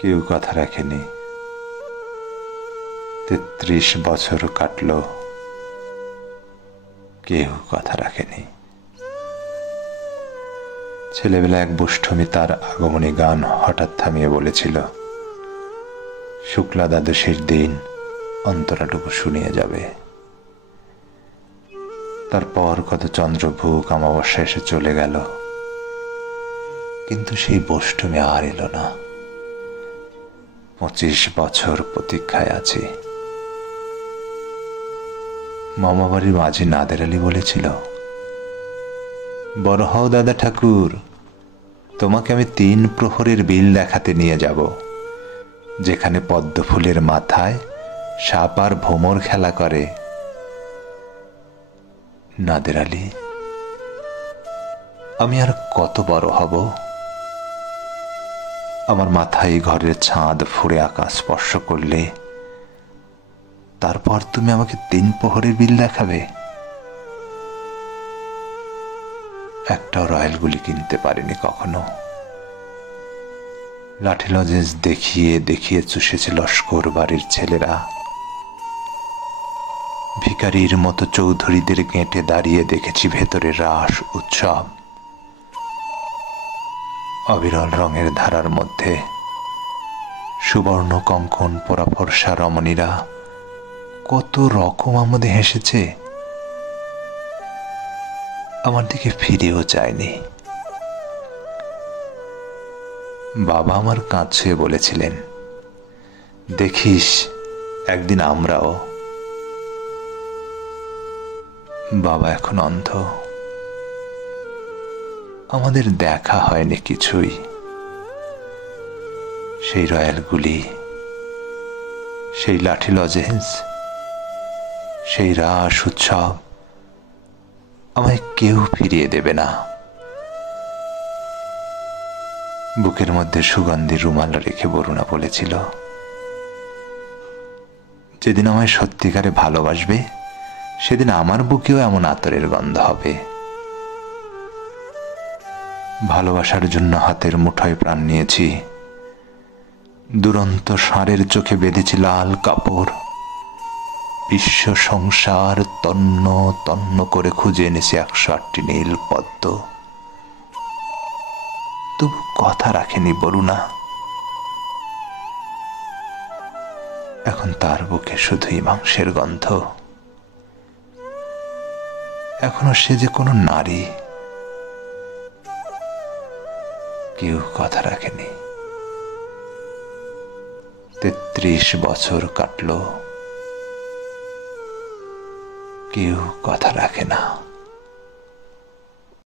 কেউ কথা রাখেনি। ৩৩ বছর কাটল, কেউ কথা রাখেনি। ছেলেবেলা এক বুষ্ঠমি তার আগমনী গান হঠাৎ থামিয়ে বলেছিল, শুক্লা দ্বাদশীর দিন অন্তরাটুকু শুনিয়ে যাবে। তারপর কত চন্দ্রভূক অমাবস্যা এসে চলে গেল, কিন্তু সেই বুষ্ঠমি আর এলো না। ২৫ বছর প্রতীক্ষায় আছি। মামাবাড়ির মাঝি নাদের আলী বলেছিল, বড় হও দাদা ঠাকুর, তোমাকে আমি ৩ প্রহরের বিল দেখাতে নিয়ে যাব, যেখানে পদ্ম ফুলের মাথায় সাপ আর ভোমর খেলা করে। নাদের আলী, আমি আর কত বড় হব? আমার মাথায় ঘরের ছাদ ফুঁড়ে আকাশ স্পর্শ করলে তারপর তুমি আমাকে ৩ প্রহরের বিল দেখাবে? একটাও রয়্যাল গুলি কিনতে পারিনি কখনো। লাঠি লজেন্স দেখিয়ে দেখিয়ে চুষেছে লস্কর বাড়ির ছেলেরা। ভিখারির মতো চৌধুরীদের গেঁটে দাঁড়িয়ে দেখেছি ভেতরে রাস উৎসব। অবিরল রঙের ধারার মধ্যে সুবর্ণ কঙ্কণ পোড়া ফর্সা রমণীরা কত রকম আমাদের হেসেছে। আমার দিকে ফিরেও চায়নি। বাবা আমার কাঁধ ছুঁয়ে বলেছিলেন, দেখিস একদিন আমরাও। বাবা এখন অন্ধ, আমাদের দেখা হয়নি কিছুই। সেই রয়্যালগুলি, সেই লাঠি লজেন্স, সেই রাস উৎসব আমায় কেউ ফিরিয়ে দেবে না। বুকের মধ্যে সুগন্ধি রুমাল রেখে বরুণা বলেছিল, যেদিন আমায় সত্যিকারে ভালোবাসবে সেদিন আমার বুকেও এমন আতরের গন্ধ হবে। ভালোবাসার জন্য হাতের মুঠোয় প্রাণ নিয়েছি। দুরন্ত ষাঁড়ের চোখে বেঁধেছি লাল কাপড়। বিশ্ব সংসার তন্ন তন্ন করে খুঁজে এনেছি ১০৮টি নীল পদ্ম। তবু কথা রাখেনি বরুণা। এখন তার বুকে শুধুই মাংসের গন্ধ। এখনো সে যে কোনো নারী। কেউ কথা রাখেনি। ৩৩ বছর কাটল, কেউ কথা রাখে না।